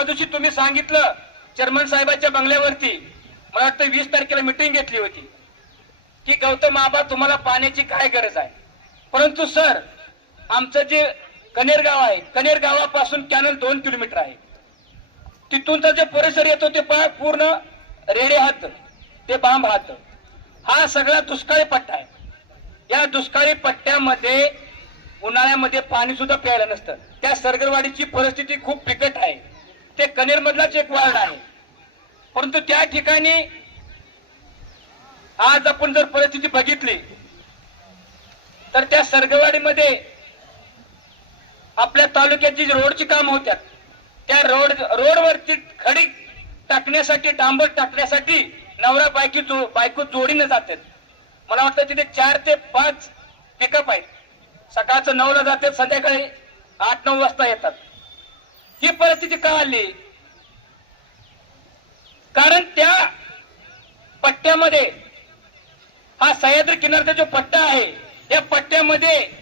परवा दिवशी तुम्ही सांगितलं चेअरमन साहेबांच्या बंगल्यावरती. मला वाटतं वीस तारखेला मिटिंग घेतली होती. की गौतम आबा तुम्हाला पाण्याची काय गरज आहे? परंतु सर आमचं जे कनेर गाव आहे कनेर गावापासून कॅनल दोन किलोमीटर आहे. तिथूनचा जे परिसर येतो ते पहा पूर्ण रेडे हात ते बांब हात. हा सगळा दुष्काळी पट्टा आहे. या दुष्काळी पट्ट्यामध्ये उन्हाळ्यामध्ये पाणी सुद्धा प्यायला नसतं. त्या सरगरवाडीची परिस्थिती खूप बिकट आहे. ते कनेर मधलाच एक वार्ड आहे. परंतु त्या ठिकाणी आज आपण जर परिस्थिती बघितली तर त्या सरगवाडीमध्ये आपल्या तालुक्याची जी रोडची कामं होत्यात त्या रोड रोडवरती खडी टाकण्यासाठी डांबर टाकण्यासाठी नवरा बायकी जो बायको जोडीनं जातात. मला वाटतं तिथे चार ते पाच पिकअप आहेत. सकाळचं नऊला जातात संध्याकाळी आठ नऊ वाजता येतात. ही परिस्थिती का आली? कारण त्या पट्ट्यामध्ये हा सह्याद्री किनारचा जो पट्टा आहे या पट्ट्यामध्ये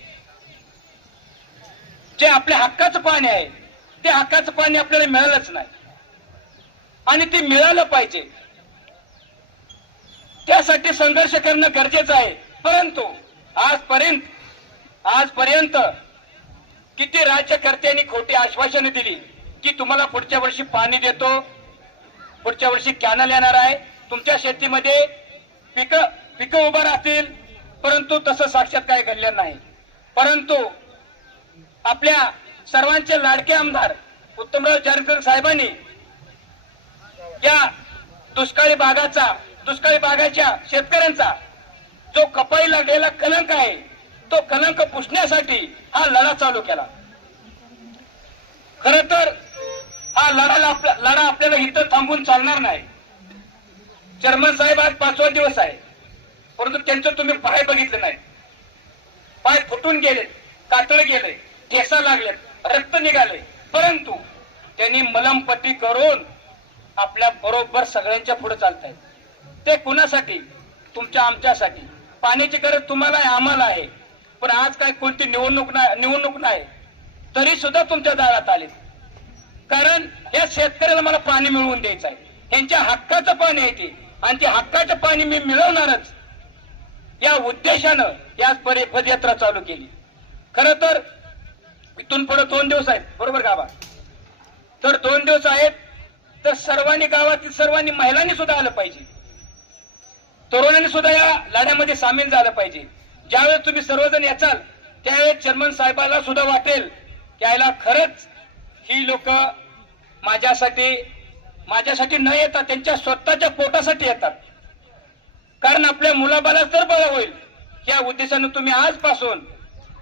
जे आपल्या हक्काचं पाणी आहे ते हक्काचं पाणी आपल्याला मिळालंच नाही. आणि ते मिळालं पाहिजे. त्यासाठी संघर्ष करणं गरजेचं आहे. परंतु आजपर्यंत आजपर्यंत किती राज्यकर्त्यांनी खोटी आश्वासने दिली की तुम्हाला पुढच्या वर्षी पाणी देतो? पुढच्या वर्षी कॅनल येणार आहे. तुमच्या शेतीमध्ये पिकं पिकं उभं राहतील. परंतु तसं साक्षात काय घडलं नाही. परंतु आपल्या सर्वांचे लाडके आमदार उत्तमराव जानकर साहेबांनी या दुष्काळी भागाचा दुष्काळी भागाच्या शेतकऱ्यांचा जो कपाई लागलेला कलंक आहे तो कलंक पुसण्यासाठी हा लढा चालू केला. खर तर हा लढाला लढा आपल्याला इथं थांबून चालणार नाही. चेअरमन साहेब आज पाचवा दिवस आहे. परंतु त्यांचं तुम्ही पाय बघितलं नाही. पाय फुटून गेले कातळ गेले ठेसा लागले रक्त निघाले. परंतु त्यांनी मलमपट्टी करून आपल्या बरोबर सगळ्यांच्या पुढे चालतायत. ते कुणासाठी? तुमच्या आमच्यासाठी. पाण्याची गरज तुम्हाला आहे आम्हाला आहे. पण आज काय कोणती निवडणूक नाही निवडणूक नाही तरी सुद्धा तुमच्या दारात आले कारण या शेतकऱ्याला मला पाणी मिळवून द्यायचं आहे. यांच्या हक्काचं पाणी आहे ते. आणि ते हक्काचं पाणी मी मिळवणारच. या उद्देशानं या परि- पदयात्रा चालू केली. खर तर इथून पुढे दोन दिवस आहेत. बरोबर गावात तर दोन दिवस आहेत तर सर्वांनी गावातील सर्वांनी महिलांनी सुद्धा आलं पाहिजे. तरुणांनी सुद्धा या लढ्यामध्ये सामील झालं पाहिजे. ज्यावेळेस तुम्ही सर्वजण याचाल त्यावेळेस चेअरमन साहेबाला सुद्धा वाटेल की यायला खरंच ही लोक माझ्यासाठी माझ्यासाठी न येतात त्यांच्या स्वतःच्या पोटासाठी येतात. कारण आपल्या मुलाबाला तर बरं होईल या उद्देशानं तुम्ही आजपासून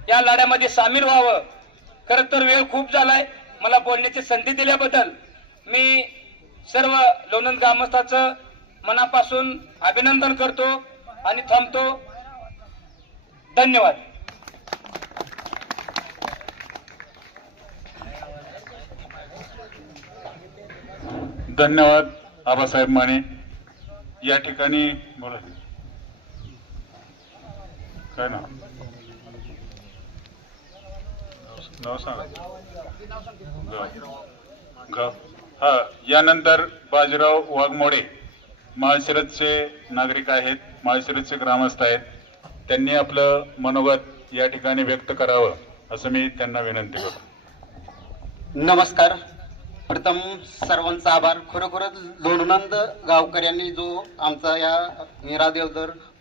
या लढ्यामध्ये सामील व्हावं. खरं तर वेळ खूप झालाय. मला बोलण्याची संधी दिल्याबद्दल मी सर्व लोणंद ग्रामस्थाचं मनापासून अभिनंदन करतो आणि थांबतो. धन्यवाद. धन्यवाद आबासाहेब माने. या ठिकाणी बोला. काय ना नाव सांगा. हा यानंतर बाजीराव वाघमोडे. माळशिरसचे नागरिक आहेत माळशिरसचे ग्रामस्थ आहेत. त्यांनी आपलं मनोगत या ठिकाणी व्यक्त करावं असं मी त्यांना विनंती करतो. नमस्कार. प्रथम सर्वांचा आभार. खरोखरच लोणनंद गावकऱ्यांनी जो आमचा या मीरा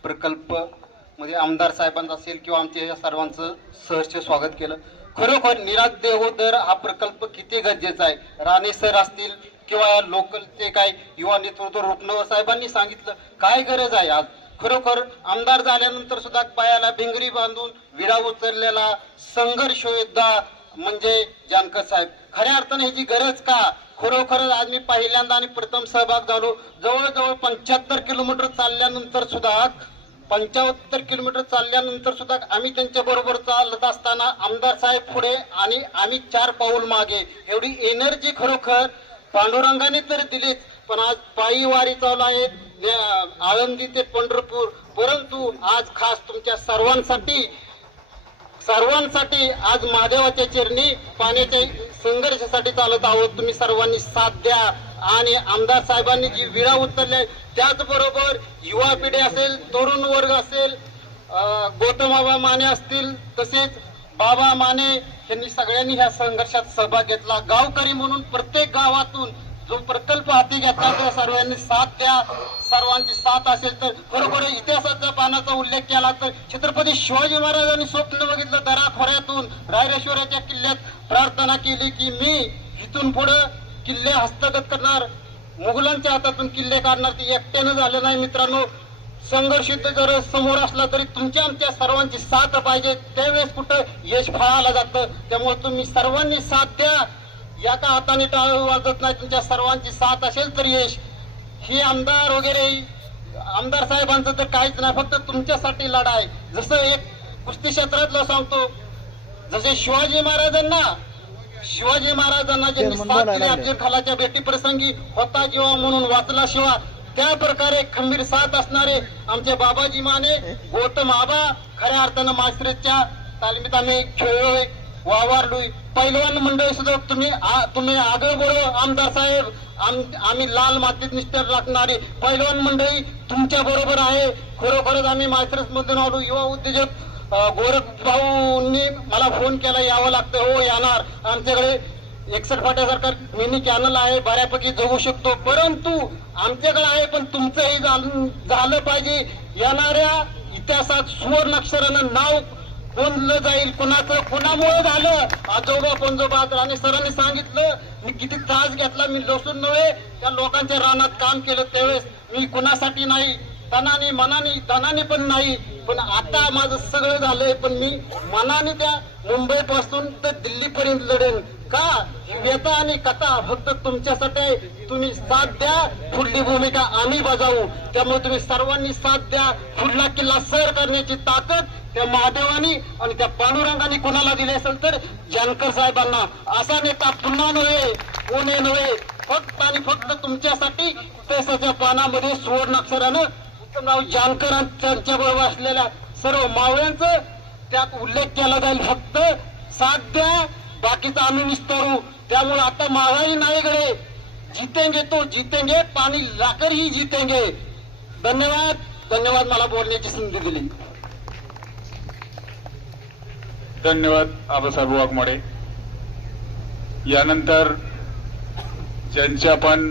प्रकल्पमध्ये आमदार साहेबांचा असेल किंवा आमच्या या सर्वांचं सहर्ष स्वागत केलं. खरोखर निराज देवोदर हा प्रकल्प किती गरजेचा आहे? राणे सर असतील किंवा लोकलचे काय युवा नेतृत्व रुपनवर साहेबांनी सांगितलं. काय गरज आहे आज? खरोखर आमदार झाल्यानंतर सुद्धा पायाला भिंगरी बांधून विडा उचललेला संघर्ष योद्धा म्हणजे जानकर साहेब. खऱ्या अर्थाने ह्याची गरज का? खरोखर आज मी पहिल्यांदा आणि प्रथम सहभाग झालो. जवळजवळ पंच्याहत्तर किलोमीटर चालल्यानंतर सुद्धा पंच्याहत्तर किलोमीटर चालल्यानंतर सुद्धा आम्ही त्यांच्या बरोबर चालत असताना आमदार साहेब पुढे आणि आम्ही चार पाऊल मागे. एवढी एनर्जी खरोखर पांडुरंगाने तर दिलीच पण आज पायी वारी चालू आहेत आळंदी ते पंढरपूर परंतु आज खास तुमच्या सर्वांसाठी सर्वांसाठी आज महादेवाच्या चिरणी पाण्याच्या संघर्षासाठी चालत आहोत. तुम्ही सर्वांनी साथ द्या. आणि आमदार साहेबांनी जी विळा उचलले त्याचबरोबर युवा पिढी असेल तरुण वर्ग असेल अं, गौतम बाबा माने असतील तसेच बाबा माने यांनी सगळ्यांनी ह्या संघर्षात सहभाग घेतला. गावकरी म्हणून प्रत्येक गावातून जो प्रकल्प हाती घेतला त्या सर्वांनी साथ द्या. सर्वांची साथ असेल तर खरोखर इतिहासाच्या पानाचा उल्लेख केला तर छत्रपती शिवाजी महाराजांनी स्वप्न बघितलं दराखोऱ्यातून रायरेश्वराच्या किल्ल्यात प्रार्थना केली की मी इथून पुढे किल्ले हस्तगत करणार मुघलांच्या हातातून किल्ले काढणार ते एकट्यानं झालं नाही मित्रांनो. संघर्ष जर समोर असला तरी तुमच्या आमच्या सर्वांची साथ पाहिजे. त्यावेळेस कुठं यश फळाला जातं. त्यामुळे तुम्ही सर्वांनी साथ द्या. या का हाताने टाळ वाजत नाही तुमच्या सर्वांची साथ असेल तर यश. ही आमदार वगैरे आमदार साहेबांचं तर काहीच नाही फक्त तुमच्यासाठी लढा आहे जसं एक कुस्ती क्षेत्रातलं सांगतो जसे शिवाजी महाराजांना शिवाजी महाराजांना ज्यांनी साथ दिली अफजल खानाच्या भेटी प्रसंगी होता जेव्हा म्हणून वाचला शिवा त्या प्रकारे खंबीर साथ असणारे आमचे बाबाजी माने गौतम आबा खऱ्या अर्थानं मास्टरच्या तालमीत आम्ही खेळलोय. वावरलोय. पैलवान मंडळी सुद्धा तुम्ही आ- तुम्ही आगळ आमदार साहेब आम- आम्ही लाल मातीत निष्ठर राखणारे पैलवान मंडळी तुमच्या बरोबर आहे. खरोखरच आम्ही मास्टर्स मधून आलो. युवा उद्योजक गोरख भाऊंनी मला फोन केला यावं लागतं. हो येणार. आमच्याकडे एकसठ फाट्यासारखा मिनी कॅनल आहे. बऱ्यापैकी जगू शकतो. परंतु आमच्याकडे आहे पण तुमचंही झालं झालं पाहिजे. येणाऱ्या इतिहासात सुवर्ण अक्षरानं नाव कोणलं जाईल. कुणाचं कुणामुळे झालं? आजोबा पंजोबा आणि सरांनी सांगितलं मी किती त्रास घेतला मी लसून नव्हे त्या लोकांच्या रानात काम केलं त्यावेळेस. मी कुणासाठी नाही? तनाने मनाने धनाने पण नाही. पण आता माझं सगळं झालंय पण मी मनाने त्या मुंबईपासून तर दिल्लीपर्यंत लढेन. का? व्यथा आणि कथा फक्त तुमच्यासाठी तुम्ही साथ द्या पुढली भूमिका आम्ही बजावू. त्यामुळे तुम्ही सर्वांनी साथ द्या. पुढला किल्ला सर करण्याची ताकद त्या महादेवानी आणि त्या पांडुरंगाने कोणाला दिली असेल तर जानकर साहेबांना. असा नेता पुन्हा नव्हे कोणी नव्हे. फक्त आणि फक्त तुमच्यासाठी पेसाच्या पानामध्ये सुवर्ण अक्षरानं उत्तमराव त्यांच्या बरोबर असलेल्या सर्व मावळ्यांचं त्यात उल्लेख केला जाईल. फक्त साथ द्या. बाकीचं आम्ही निस्तरू. त्यामुळे आता महागाई नाही कडे जितेंगे तो जितेंगे पाणी लाकर ही जितेंगे. धन्यवाद. धन्यवाद मला बोलण्याची संधी दिली. धन्यवाद आबासाहेब वाघमोडे यानंतर ज्यांची आपण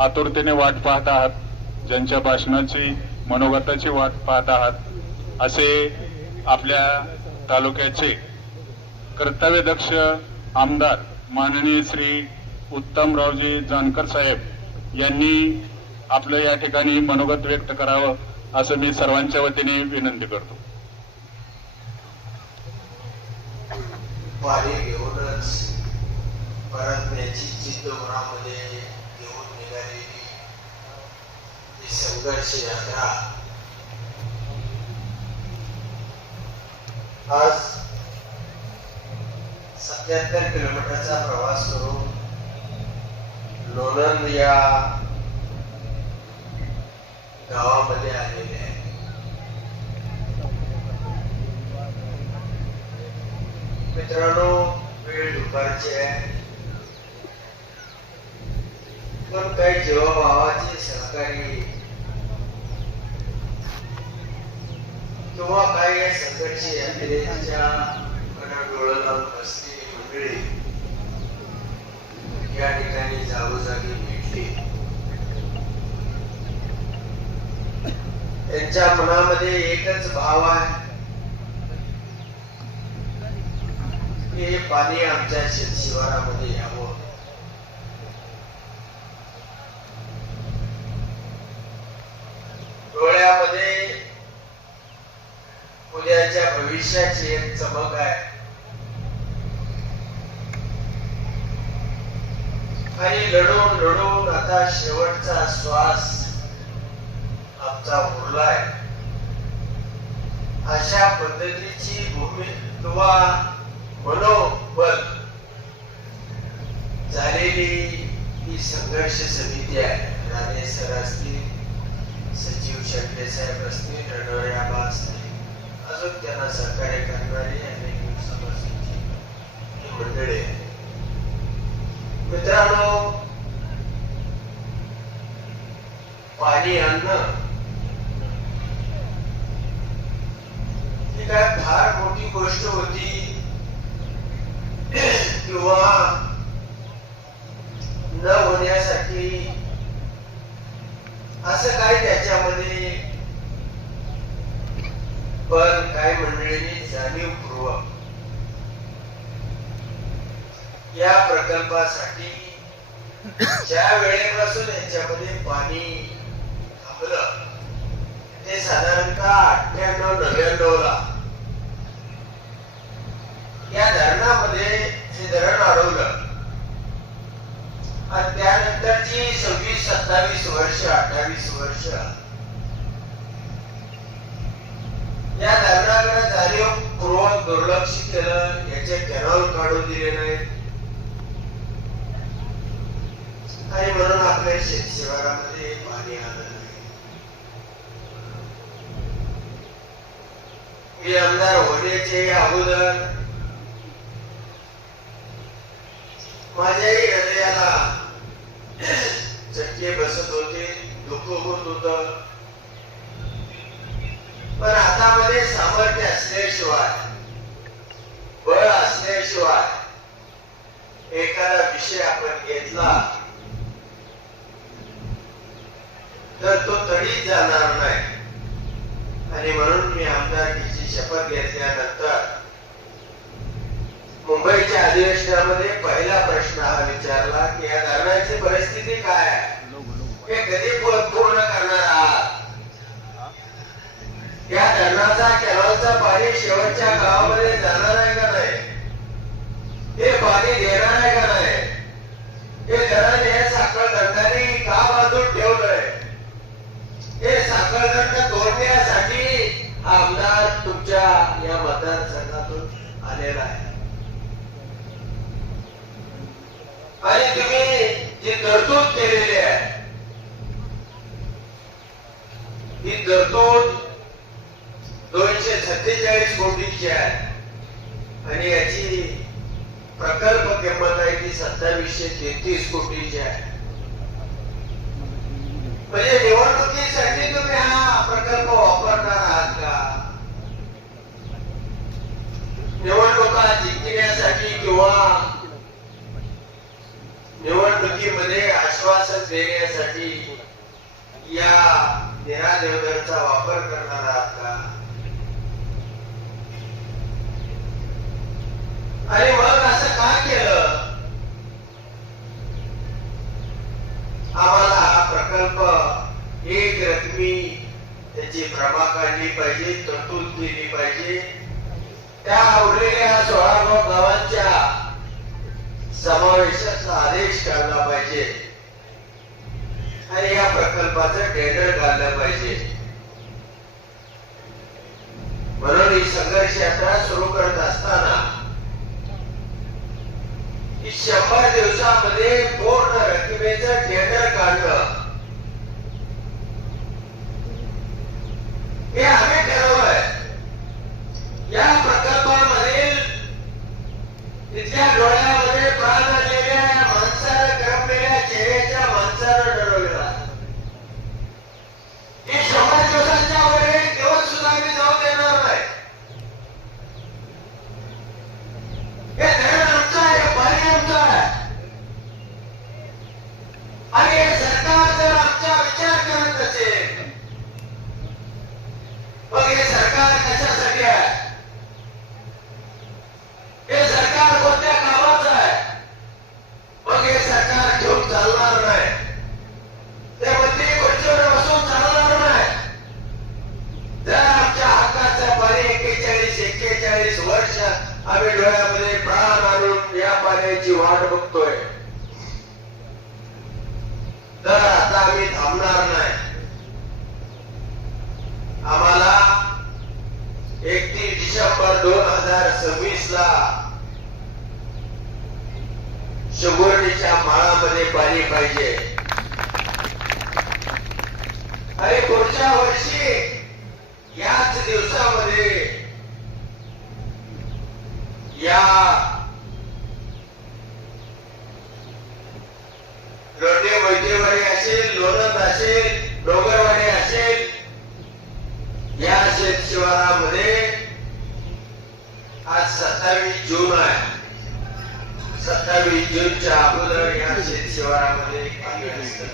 आतुरतेने वाट पाहत आहात ज्यांच्या भाषणाची मनोगताची वाट पाहत आहात असे आपल्या तालुक्याचे कर्तव्यदक्ष आमदार माननीय श्री उत्तमरावजी जानकर साहेब यांनी आपलं या ठिकाणी मनोगत व्यक्त करावं असं मी सर्वांच्या वतीने विनंती करतो. संघर्ष यात्रा आज सत्याहत्तर किलोमीटरचा प्रवास करून लोणंद या गावामध्ये आलेले आहे. मित्रांनो वेळ दुपारची आहे. पण काही जीवाभावाचे सहकारी किंवा काही या संघर्ष यात्रेच्या डोळं लावून बसलेली सगळे या ठिकाणी जागोजागी भेटले. त्यांच्या मनामध्ये एकच भाव आहे. की हे पाणी आमच्या शेतशिवारामध्ये यावं. डोळ्यामध्ये उद्याच्या भविष्याची एक चमक आहे आणि लढून लढून आता शेवटचा श्वास आमचा उरलाय अशा पद्धतीची भूमी किंवा मनोबल झालेली ही संघर्ष समिती आहे. राणे सर असतील सचिव शेट्टे साहेब असतील रणवरे आबा असतील अजून त्यांना सहकार्य करणारी अनेक समस्यांची ही मंडळी आहे मित्रांनो पाणी आणणं ही काय फार मोठी गोष्ट होती किंवा न होण्यासाठी असं काय त्याच्यामध्ये पण काय मंडळींनी जाणीवपूर्वक या प्रकल्पासाठी ज्या वेळेपासून याच्यामध्ये पाणी थांबलं ते साधारणतः अठ्ठ्याण्णव नव्याण्णव ला या धरणामध्ये हे धरण अडवलं आणि त्यानंतरची सव्वीस सत्तावीस वर्ष अठ्ठावीस वर्ष या धरणाकडे जाणीवपूर्वक त्याला याचे कॅनॉल काढून दिले नाहीत आणि म्हणून आपल्या शिवारामध्ये पाणी आलं नाही. मी आमदार होण्याचे अगोदर माझ्याही हृदयाला चटके बसत होते दुःख होत होत. पण हातामध्ये सामर्थ्य असल्याशिवाय बळ असल्याशिवाय एखादा विषय आपण घेतला तर तो तडीच जाणार नाही. आणि म्हणून मी आमदारकीची शपथ घेतल्यानंतर मुंबईच्या अधिवेशनामध्ये पहिला प्रश्न हा विचारला की या धरणाची परिस्थिती काय आहे? हे कधी पूर्ण करणार आहात? त्या धरणाचा कॅनॉलचा पाणी शेवटच्या गावामध्ये जाणार आहे का नाही? हे पाणी देणार आहे का नाही? हे धरण हे साखर धरणाने का बाजून ठेवलंय? हे साखर धरण तोडण्यासाठी आमदार तुमच्या या मतदारसंघातून आलेला आहे. आणि तुम्ही जी तरतूद केलेली आहे ही तरतूद दोनशे सत्तेचाळीस कोटीची आहे आणि याची प्रकल्प किंमत आहे ती सत्तावीसशे तेहतीस कोटीची आहे म्हणजे निवडणुकीसाठी तुम्ही हा प्रकल्प वापरणार आहात का निवडणुका जिंकण्यासाठी किंवा निवडणुकीमध्ये आश्वासन देण्यासाठी या निरा देवधरचा वापर करणार आहात का आणि मग असं का केलं आम्हाला हा प्रकल्प एक रकमी क्षमा काढली पाहिजे तरतूद केली पाहिजे. त्या उरलेल्या सोळा गावांच्या समावेशाचा आदेश काढला पाहिजे. आणि या प्रकल्पाचं टेंडर काढलं पाहिजे. म्हणून ही संघर्ष यात्रा सुरू करत असताना शंभर दिवसामध्ये पूर्ण रकमेचं टेंडर काढलं. हे आम्ही ठरवलंय या प्रकल्पामधील तिथल्या डोळ्या out of the way, I'm going to sit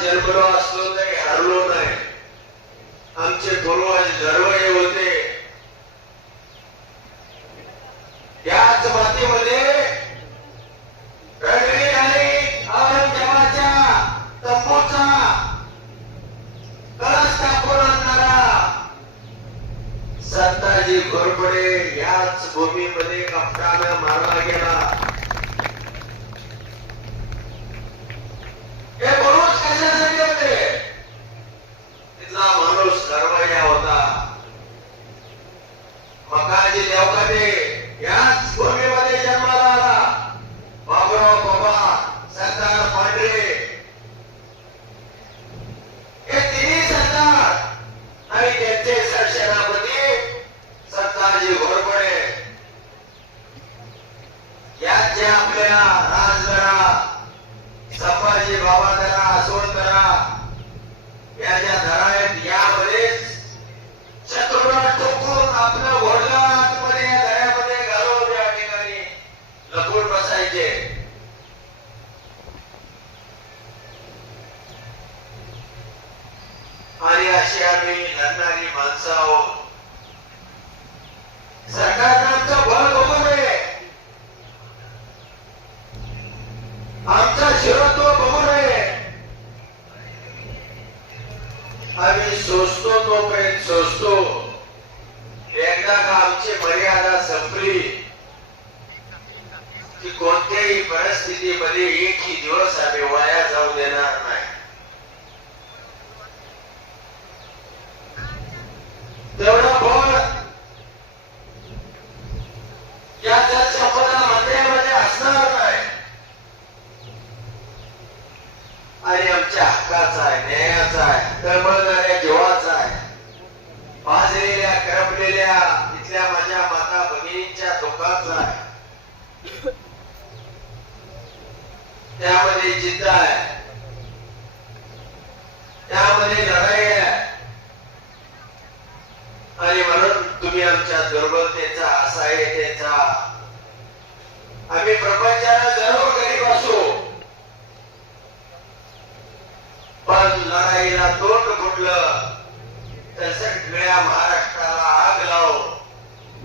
जन्मलो असलो तरी हरलो नाही. आमचे पूर्वज गर्वय होते. याच मातीमध्ये रडली सत्ताजी घोरपडे याच भूमीमध्ये कपटानं मारला गेला. yeah, yeah.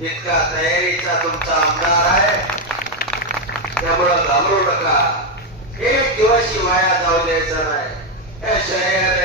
इतका तयारीचा तुमचा आमदार आहे. त्यामुळं घाबरू नका. एक दिवस शिवाया जाऊ द्यायचा नाही. या शहरात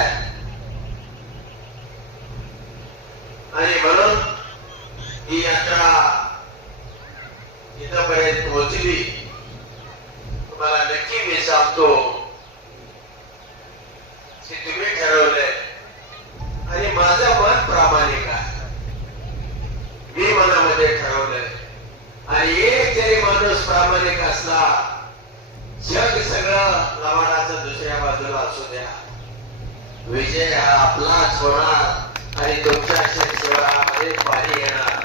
प्रामाणिक असला जग सगळं लवाडाचं दुसऱ्या बाजूला असू द्या. विजय हा आपलाच होणार आणि तुमच्या शिवरामध्ये पाणी येणार.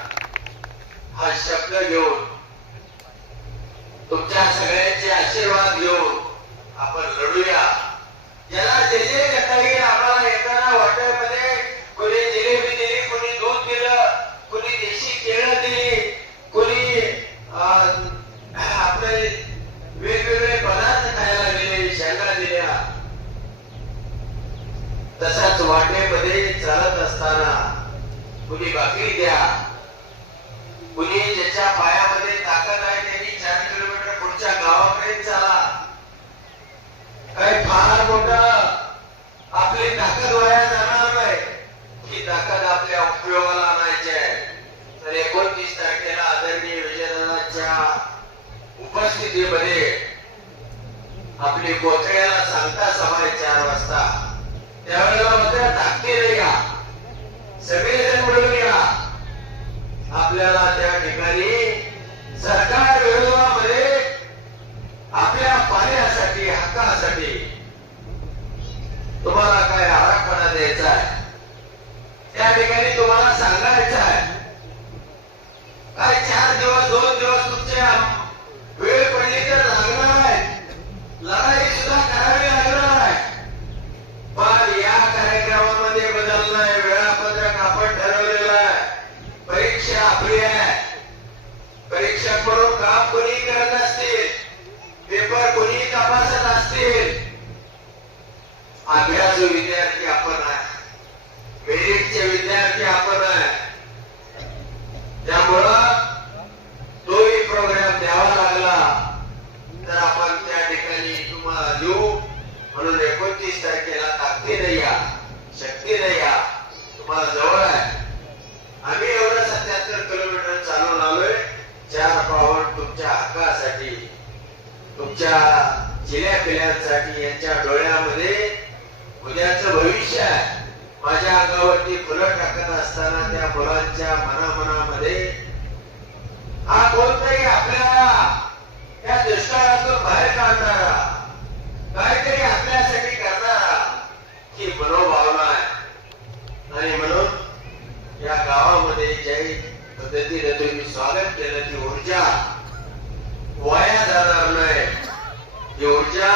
हा शब्द घेऊन तुमच्या सगळ्यांचे आशीर्वाद घेऊन डोळ्यामध्ये उद्याच भविष्य आहे. माझ्या अंगावरती फुलं टाकत असताना त्या फुलांच्या मनामनामध्ये हा कोणतरी आपल्याला त्या दुष्काळातून बाहेर काढणारा काहीतरी आपल्यासाठी करणारा ही मनोभावना आहे. आणि म्हणून या गावामध्ये ज्या पद्धतीने तुम्ही स्वागत केलं ती ऊर्जा वाया जाणार नाही. ही ऊर्जा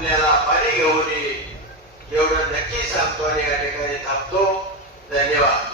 आपल्याला पाणी घेऊन येईल एवढं नक्की सांगतो आणि या ठिकाणी थांबतो. धन्यवाद.